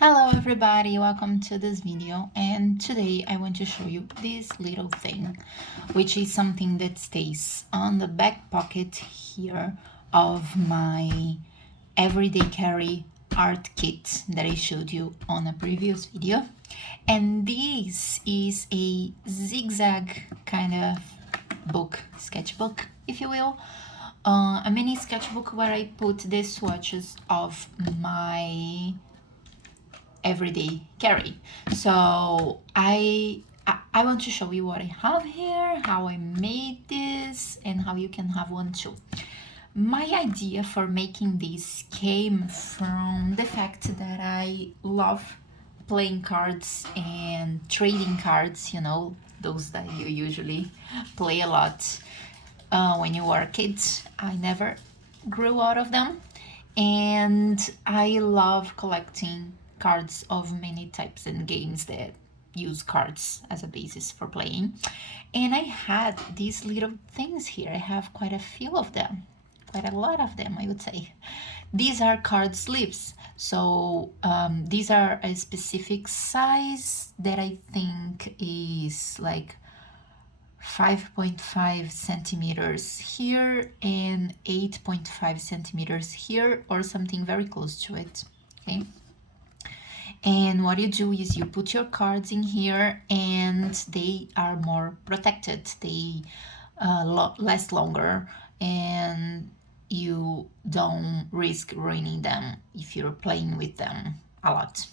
Hello everybody, welcome to this video, and today I want to show you this little thing, which is something that stays on the back pocket here of my everyday carry art kit that I showed you on a previous video. And this is a zigzag kind of book, sketchbook if you will, a mini sketchbook where I put the swatches of my everyday carry. So I want to show you what I have here, how I made this, and how you can have one too. My idea for making this came from the fact that I love playing cards and trading cards, you know, those that you usually play a lot when you were a kid. I never grew out of them, and I love collecting cards of many types and games that use cards as a basis for playing. And I had these little things here. I have quite a few of them, quite a lot of them, I would say. These are card sleeves. So these are a specific size that I think is like 5.5 centimeters here and 8.5 centimeters here, or something very close to it. Okay. And what you do is you put your cards in here and they are more protected. They last longer and you don't risk ruining them if you're playing with them a lot.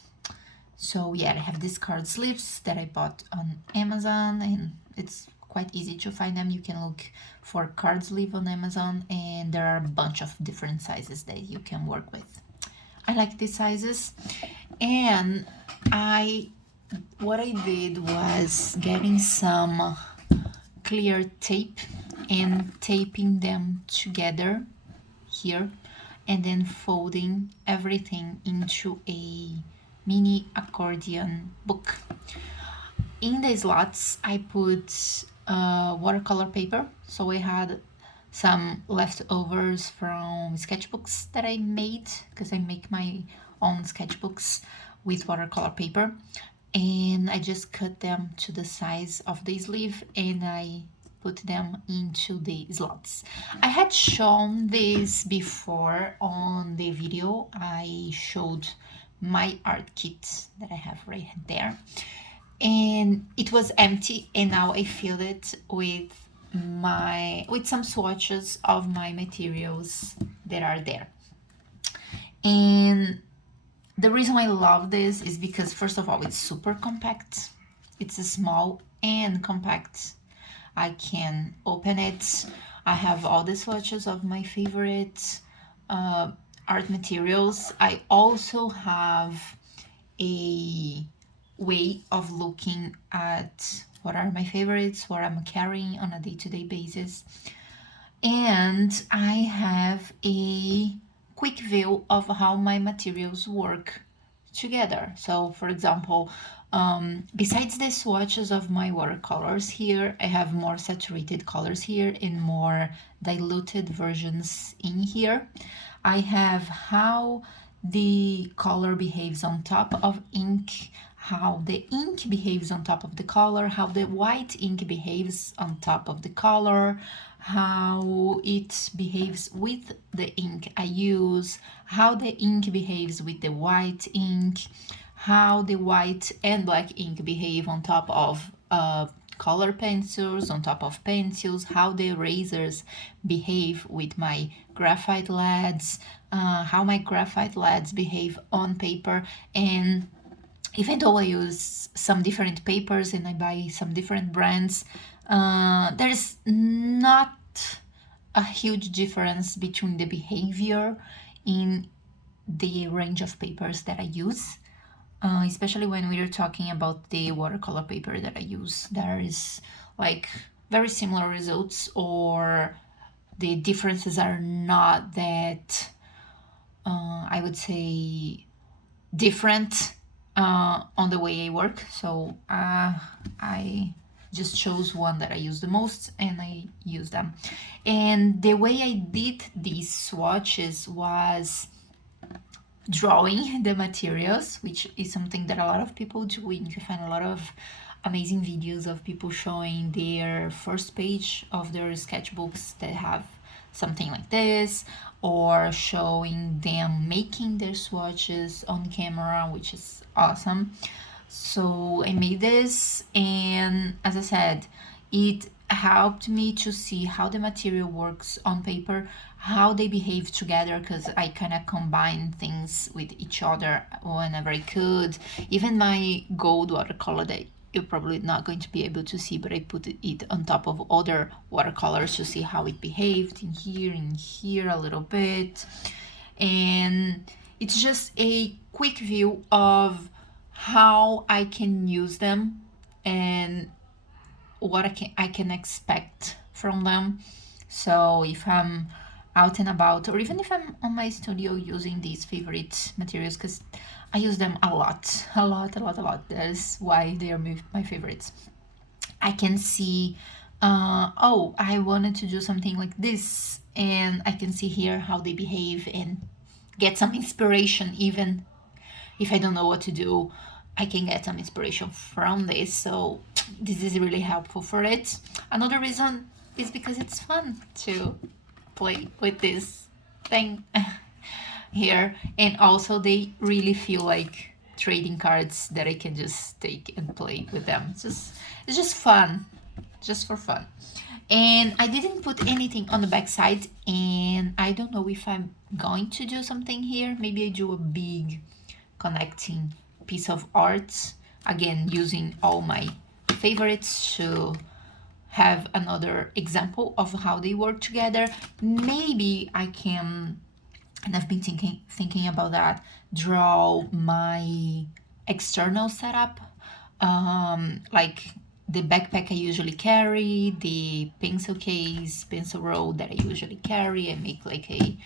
So yeah, I have these card sleeves that I bought on Amazon, and it's quite easy to find them. You can look for card sleeve on Amazon, and there are a bunch of different sizes that you can work with. I like these sizes, and what I did was getting some clear tape and taping them together here, and then folding everything into a mini accordion book. In the slots I put watercolor paper, so I had some leftovers from sketchbooks that I made, because I make my own sketchbooks with watercolor paper, and I just cut them to the size of the sleeve and I put them into the slots. I had shown this before on the video. I showed my art kit that I have right there, and it was empty, and now I filled it with some swatches of my materials that are there. And the reason I love this is because, first of all, it's super compact. It's small and compact. I can open it. I have all the swatches of my favorite art materials. I also have a way of looking at what are my favorites, what I'm carrying on a day-to-day basis. And I have a quick view of how my materials work together. So for example, besides the swatches of my watercolors here, I have more saturated colors here and more diluted versions in here. I have how the color behaves on top of ink, how the ink behaves on top of the color, how the white ink behaves on top of the color, how it behaves with the ink I use, how the ink behaves with the white ink, how the white and black ink behave on top of color pencils, on top of pencils, how the erasers behave with my graphite leads, how my graphite leads behave on paper. And even though I use some different papers and I buy some different brands, there's not a huge difference between the behavior in the range of papers that I use, especially when we are talking about the watercolor paper that I use. There is like very similar results, or the differences are not that, I would say, different on the way I work. So I just chose one that I use the most and I use them. And the way I did these swatches was drawing the materials, which is something that a lot of people do. And you find a lot of amazing videos of people showing their first page of their sketchbooks that have something like this, or showing them making their swatches on camera, which is awesome. So I made this, and as I said, it helped me to see how the material works on paper, how they behave together, because I kind of combine things with each other whenever I could. Even my gold watercolor that you're probably not going to be able to see, but I put it on top of other watercolors to see how it behaved in here a little bit. And it's just a quick view of how I can use them and what I can expect from them. So if I'm out and about, or even if I'm on my studio using these favorite materials, because I use them a lot. That is why they are my favorites. I can see, oh, I wanted to do something like this, and I can see here how they behave and get some inspiration. Even if I don't know what to do, I can get some inspiration from this. So this is really helpful for it. Another reason is because it's fun to play with this thing here, and also they really feel like trading cards that I can just take and play with them. It's just fun, just for fun. And I didn't put anything on the back side, and I don't know if I'm going to do something here. Maybe I do a big connecting piece of art, again using all my favorites to have another example of how they work together. Maybe I can, and I've been thinking about that, draw my external setup, like the backpack I usually carry, the pencil case, pencil roll that I usually carry, and make like a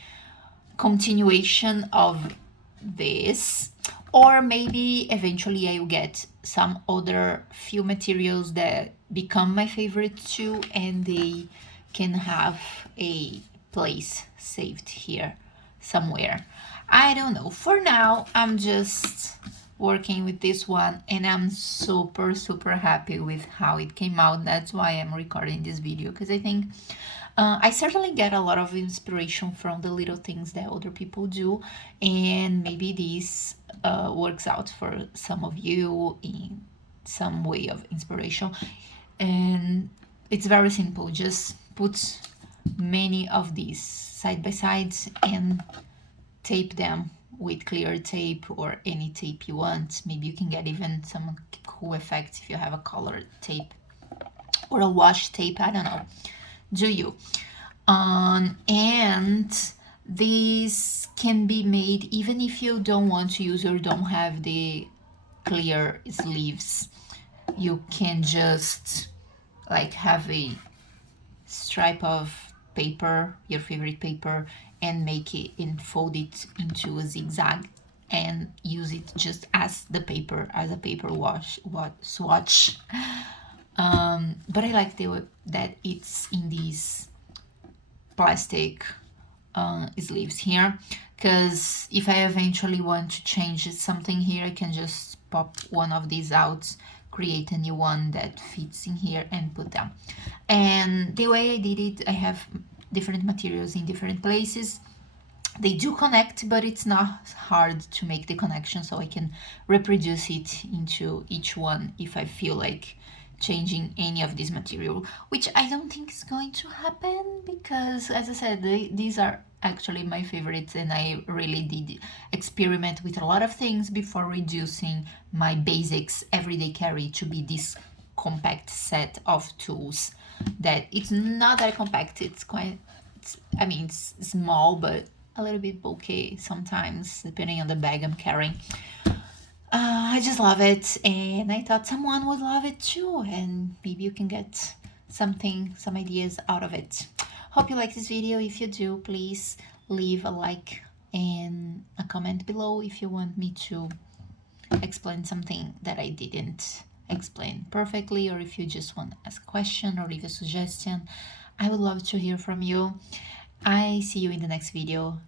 continuation of this. Or maybe eventually I will get some other few materials that become my favorite too, and they can have a place saved here somewhere. I don't know. For now, I'm just working with this one, and I'm super happy with how it came out. That's why I'm recording this video, because I think I certainly get a lot of inspiration from the little things that other people do, and maybe this works out for some of you in some way of inspiration. And it's very simple. Just put many of these side by side and tape them with clear tape or any tape you want. Maybe you can get even some cool effects if you have a colored tape or a wash tape, I don't know. Do you? And these can be made even if you don't want to use or don't have the clear sleeves. You can just like have a stripe of paper, your favorite paper, and make it and fold it into a zigzag and use it just as the paper, as a paper swatch. But I like that it's in these plastic sleeves here, because if I eventually want to change something here, I can just pop one of these out, create a new one that fits in here, and put them. And the way I did it, I have different materials in different places. They do connect, but it's not hard to make the connection, so I can reproduce it into each one if I feel like changing any of this material, which I don't think is going to happen, because as I said, these are actually my favorites, and I really did experiment with a lot of things before reducing my basics everyday carry to be this compact set of tools. That it's not that compact, it's small, but a little bit bulky sometimes depending on the bag I'm carrying. I just love it, and I thought someone would love it too, and maybe you can get some ideas out of it. Hope you like this video. If you do, please leave a like and a comment below if you want me to explain something that I didn't explain perfectly, or if you just want to ask a question or leave a suggestion. I would love to hear from you. I see you in the next video.